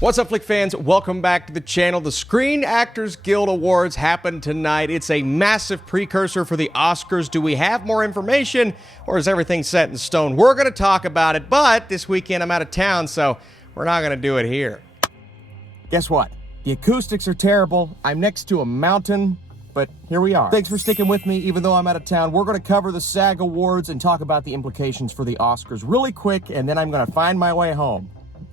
What's up, Flick fans? Welcome back to the channel. The Screen Actors Guild Awards happened tonight. It's a massive precursor for the Oscars. Do we have more information, or is everything set in stone? We're going to talk about it, but this weekend I'm out of town, so we're not going to do it here. Guess what? The acoustics are terrible. I'm next to a mountain, but here we are. Thanks for sticking with me, even though I'm out of town. We're going to cover the SAG Awards and talk about the implications for the Oscars really quick, and then I'm going to find my way home.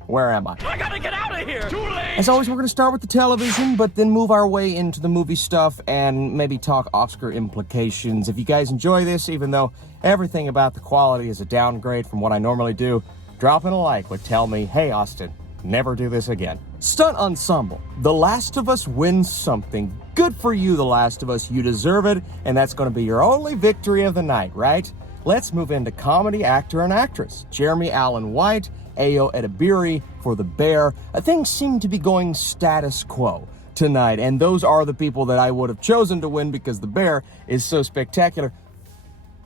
Where am I? I gotta get out of here! Too late! As always, we're going to start with the television, but then move our way into the movie stuff and maybe talk Oscar implications. If you guys enjoy this, even though everything about the quality is a downgrade from what I normally do, dropping a like would tell me, hey, Austin, never do this again. Stunt Ensemble. The Last of Us wins something. Good for you, The Last of Us. You deserve it, and that's going to be your only victory of the night, right? Let's move into comedy actor and actress. Jeremy Allen White, Ayo Edebiri for The Bear. Things seem to be going status quo tonight, and those are the people that I would have chosen to win because The Bear is so spectacular.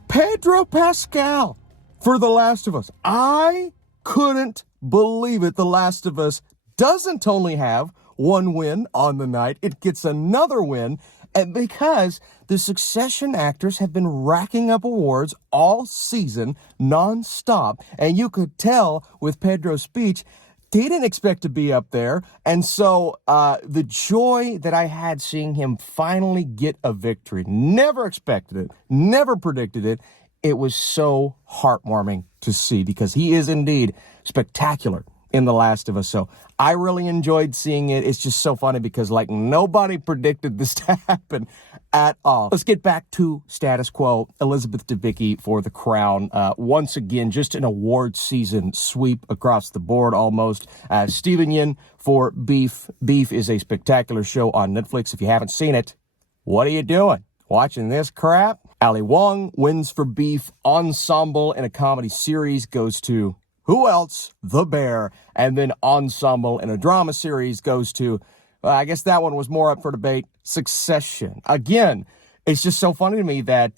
Pedro Pascal for The Last of Us. I couldn't believe it. The Last of Us doesn't only have one win on the night, it gets another win, and because the Succession actors have been racking up awards all season non-stop, and you could tell with Pedro's speech, he didn't expect to be up there, and so the joy that I had seeing him finally get a victory, never expected it, never predicted it, it was so heartwarming to see because he is indeed spectacular in The Last of Us. So I really enjoyed seeing it. It's just so funny because like nobody predicted this to happen at all. Let's get back to status quo. Elizabeth Debicki for The Crown. Once again, just an award season sweep across the board almost. Stephen Yin for Beef. Beef is a spectacular show on Netflix. If you haven't seen it, what are you doing? Watching this crap? Ali Wong wins for Beef. Ensemble in a comedy series goes to who else? The Bear. And then Ensemble in a drama series goes to, I guess that one was more up for debate, Succession. Again, it's just so funny to me that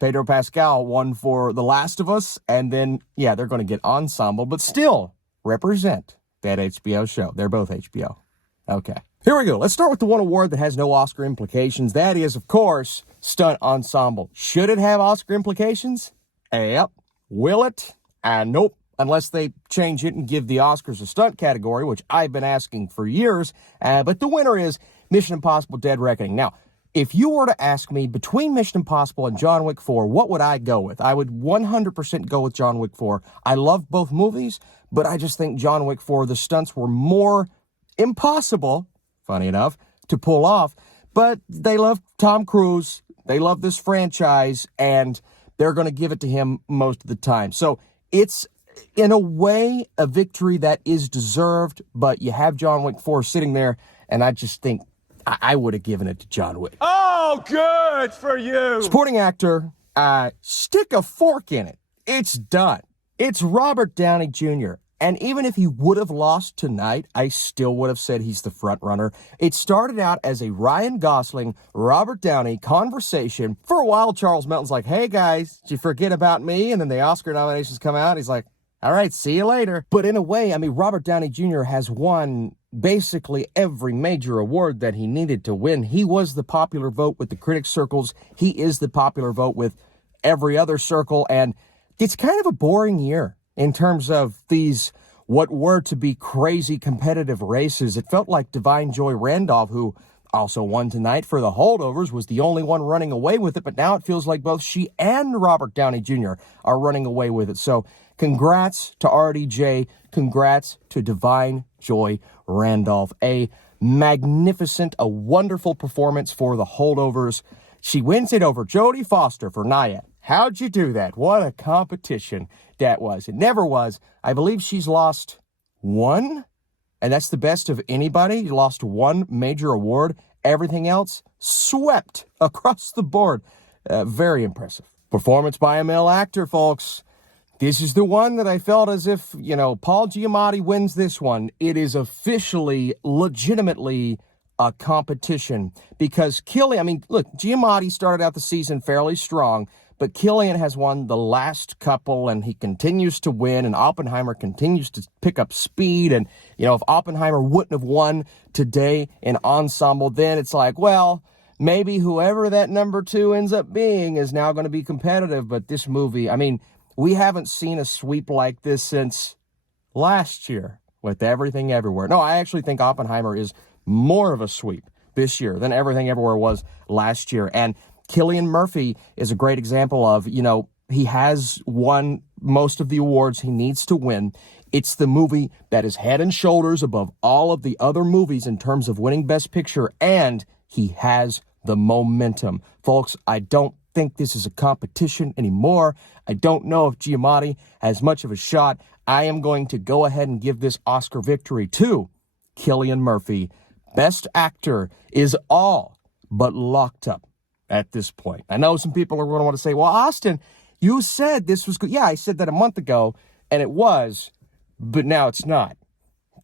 Pedro Pascal won for The Last of Us, and then, yeah, they're going to get Ensemble, but still represent that HBO show. They're both HBO. Okay. Here we go. Let's start with the one award that has no Oscar implications. That is, of course, Stunt Ensemble. Should it have Oscar implications? Yep. Will it? Nope. Unless they change it and give the Oscars a stunt category, which I've been asking for years. But the winner is Mission Impossible Dead Reckoning. Now, if you were to ask me between Mission Impossible and John Wick 4, what would I go with? I would 100% go with John Wick 4. I love both movies, but I just think John Wick 4, the stunts were more impossible, funny enough, to pull off. But they love Tom Cruise. They love this franchise, and they're going to give it to him most of the time. So it's, in a way, a victory that is deserved, but you have John Wick 4 sitting there, and I just think I would have given it to John Wick. Oh, good for you! Supporting actor, stick a fork in it. It's done. It's Robert Downey Jr., and even if he would have lost tonight, I still would have said he's the front runner. It started out as a Ryan Gosling, Robert Downey conversation. For a while, Charles Melton's like, hey guys, did you forget about me? And then the Oscar nominations come out. He's like, all right, see you later. But in a way, I mean, Robert Downey Jr. has won basically every major award that he needed to win. He was the popular vote with the critic circles. He is the popular vote with every other circle. And it's kind of a boring year in terms of these, what were to be crazy competitive races. It felt like Divine Joy Randolph, who also won tonight for The Holdovers, was the only one running away with it. But now it feels like both she and Robert Downey Jr. are running away with it. So congrats to RDJ. Congrats to Divine Joy Randolph. A magnificent, a wonderful performance for The Holdovers. She wins it over Jodie Foster for Nyad. How'd you do that? What a competition that was. It never was. I believe she's lost one, and that's the best of anybody. Lost one major award. Everything else swept across the board. Very impressive. Performance by a male actor, folks. This is the one that I felt as if, Paul Giamatti wins this one. It is officially, legitimately a competition because look, Giamatti started out the season fairly strong, but Cillian has won the last couple, and he continues to win, and Oppenheimer continues to pick up speed. And, you know, if Oppenheimer wouldn't have won today in Ensemble, then it's like, well, maybe whoever that number 2 ends up being is now going to be competitive. But this movie, I mean, we haven't seen a sweep like this since last year with Everything Everywhere. No, I actually think Oppenheimer is more of a sweep this year than Everything Everywhere was last year. And Cillian Murphy is a great example of, you know, he has won most of the awards he needs to win. It's the movie that is head and shoulders above all of the other movies in terms of winning Best Picture, and he has the momentum. Folks, I don't think this is a competition anymore. I don't know if Giamatti has much of a shot. I am going to go ahead and give this Oscar victory to Cillian Murphy. Best Actor is all but locked up at this point. I know some people are going to want to say, well, Austin, you said this was good. Yeah, I said that a month ago, and it was, but now it's not.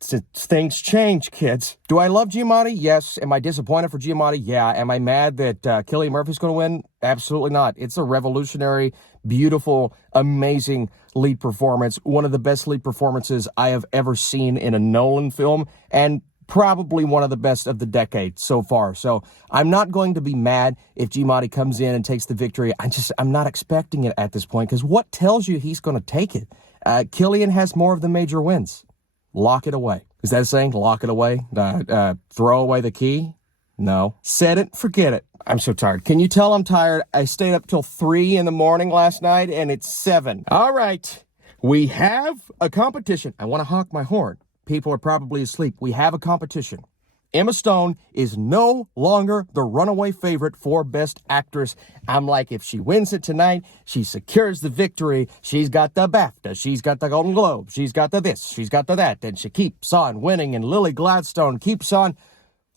Things change, kids. Do I love Giamatti? Yes. Am I disappointed for Giamatti? Yeah. Am I mad that Cillian Murphy's going to win? Absolutely not. It's a revolutionary, beautiful, amazing lead performance. One of the best lead performances I have ever seen in a Nolan film, and probably one of the best of the decade so far. So I'm not going to be mad if Giamatti comes in and takes the victory. I'm not expecting it at this point, because what tells you he's going to take it? Cillian has more of the major wins. Lock it away. Is that a saying? Lock it away? Throw away the key? No. Set it, forget it. I'm so tired. Can you tell I'm tired? I stayed up till 3 in the morning last night, and it's 7. All right. We have a competition. I want to honk my horn. People are probably asleep. We have a competition. Emma Stone is no longer the runaway favorite for Best Actress. I'm like, if she wins it tonight, she secures the victory. She's got the BAFTA. She's got the Golden Globe. She's got the this. She's got the that. And she keeps on winning. And Lily Gladstone keeps on.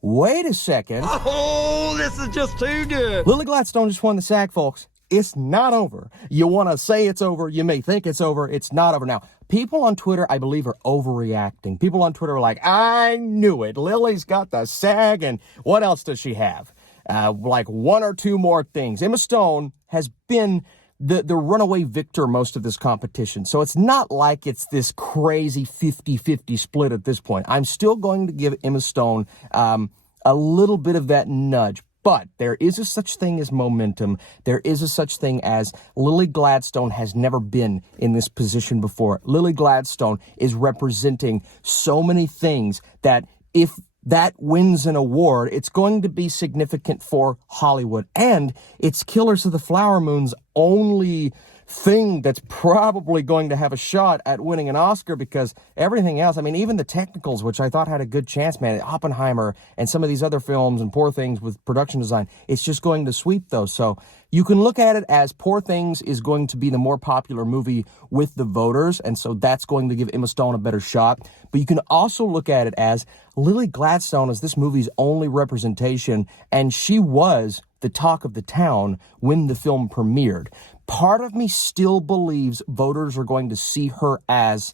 Wait a second. Oh, this is just too good. Lily Gladstone just won the SAG, folks. It's not over. You want to say it's over. You may think it's over. It's not over. Now, people on Twitter, I believe, are overreacting. People on Twitter are like, I knew it. Lily's got the SAG, and what else does she have? Like 1 or 2 more things. Emma Stone has been the runaway victor most of this competition. So it's not like it's this crazy 50-50 split at this point. I'm still going to give Emma Stone a little bit of that nudge. But there is a such thing as momentum. There is a such thing as Lily Gladstone has never been in this position before. Lily Gladstone is representing so many things that if that wins an award, it's going to be significant for Hollywood. And it's Killers of the Flower Moon's only thing that's probably going to have a shot at winning an Oscar, because everything else, I mean, even the technicals, which I thought had a good chance, man, Oppenheimer and some of these other films and Poor Things with production design, it's just going to sweep those. So you can look at it as Poor Things is going to be the more popular movie with the voters, and so that's going to give Emma Stone a better shot. But you can also look at it as Lily Gladstone is this movie's only representation, and she was the talk of the town when the film premiered. Part of me still believes voters are going to see her as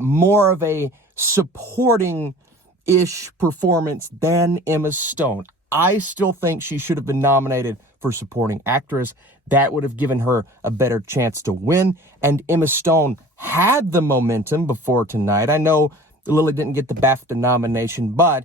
more of a supporting-ish performance than Emma Stone. I still think she should have been nominated for supporting actress. That would have given her a better chance to win. And Emma Stone had the momentum before tonight. I know Lily didn't get the BAFTA nomination, but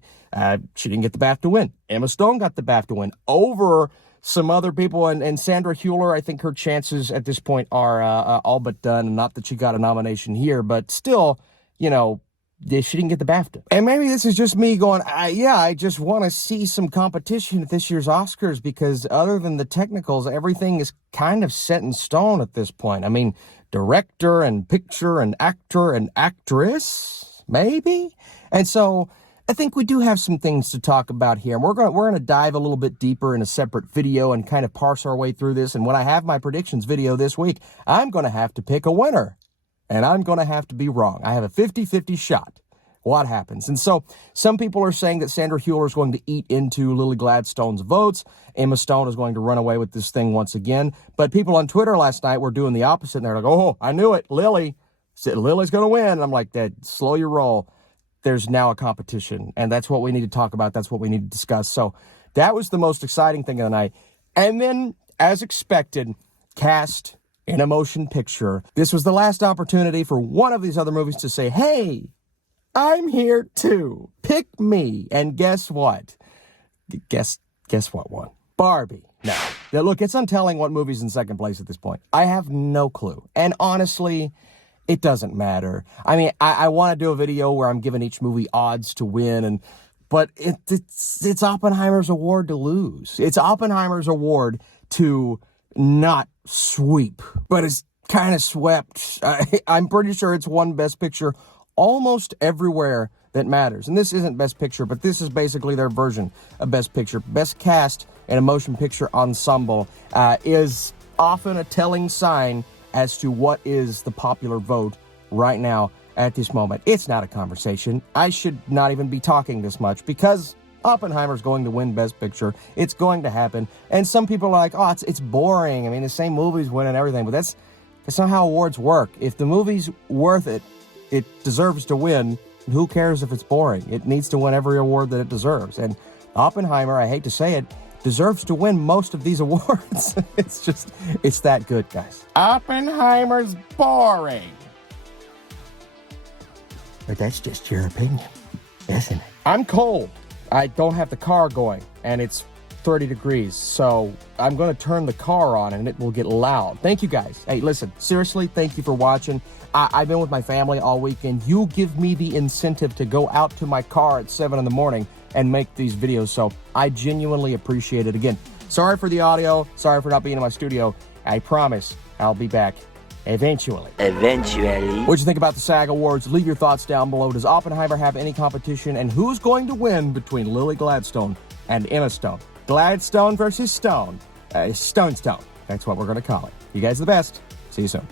she didn't get the BAFTA win. Emma Stone got the BAFTA win over some other people, and Sandra Hüller. I think her chances at this point are all but done. Not that she got a nomination here, but still, you know, she didn't get the BAFTA. And maybe this is just me going, I just want to see some competition at this year's Oscars, because other than the technicals, everything is kind of set in stone at this point. I mean, director and picture and actor and actress, maybe? And so I think we do have some things to talk about here. And we're going to dive a little bit deeper in a separate video and kind of parse our way through this. And when I have my predictions video this week, I'm going to have to pick a winner. And I'm going to have to be wrong. I have a 50-50 shot. What happens? And so some people are saying that Sandra Hüller is going to eat into Lily Gladstone's votes. Emma Stone is going to run away with this thing once again. But people on Twitter last night were doing the opposite. And they're like, oh, I knew it. Lily's going to win. And I'm like, slow your roll. There's now a competition, and that's what we need to talk about. That's what we need to discuss. So that was the most exciting thing of the night. And then, as expected, cast in a motion picture. This was the last opportunity for one of these other movies to say, hey, I'm here too. Pick me. And guess what? Guess what won? Barbie. Now, look, it's untelling what movie's in second place at this point. I have no clue. And honestly, it doesn't matter. I mean, I want to do a video where I'm giving each movie odds to win, but it's Oppenheimer's award to lose. It's Oppenheimer's award to not sweep, but it's kind of swept. I'm pretty sure it's won Best Picture almost everywhere that matters. And this isn't Best Picture, but this is basically their version of Best Picture. Best Cast in a Motion Picture Ensemble is often a telling sign as to what is the popular vote right now at this moment. It's not a conversation. I should not even be talking this much because Oppenheimer's going to win Best Picture. It's going to happen. And some people are like, oh, it's boring. I mean, the same movie's winning everything. But that's not how awards work. If the movie's worth it, it deserves to win. Who cares if it's boring? It needs to win every award that it deserves. And Oppenheimer, I hate to say it, deserves to win most of these awards. It's that good, guys. Oppenheimer's boring. But that's just your opinion, isn't it? I'm cold. I don't have the car going, and it's 30 degrees, so I'm going to turn the car on, and it will get loud. Thank you, guys. Hey, listen, seriously, thank you for watching. I've been with my family all weekend. You give me the incentive to go out to my car at 7 in the morning and make these videos, so I genuinely appreciate it. Again, sorry for the audio. Sorry for not being in my studio. I promise I'll be back eventually. What'd you think about the SAG Awards? Leave your thoughts down below. Does Oppenheimer have any competition? And who's going to win between Lily Gladstone and Emma Stone? Gladstone versus Stone. Stone. That's what we're going to call it. You guys are the best. See you soon.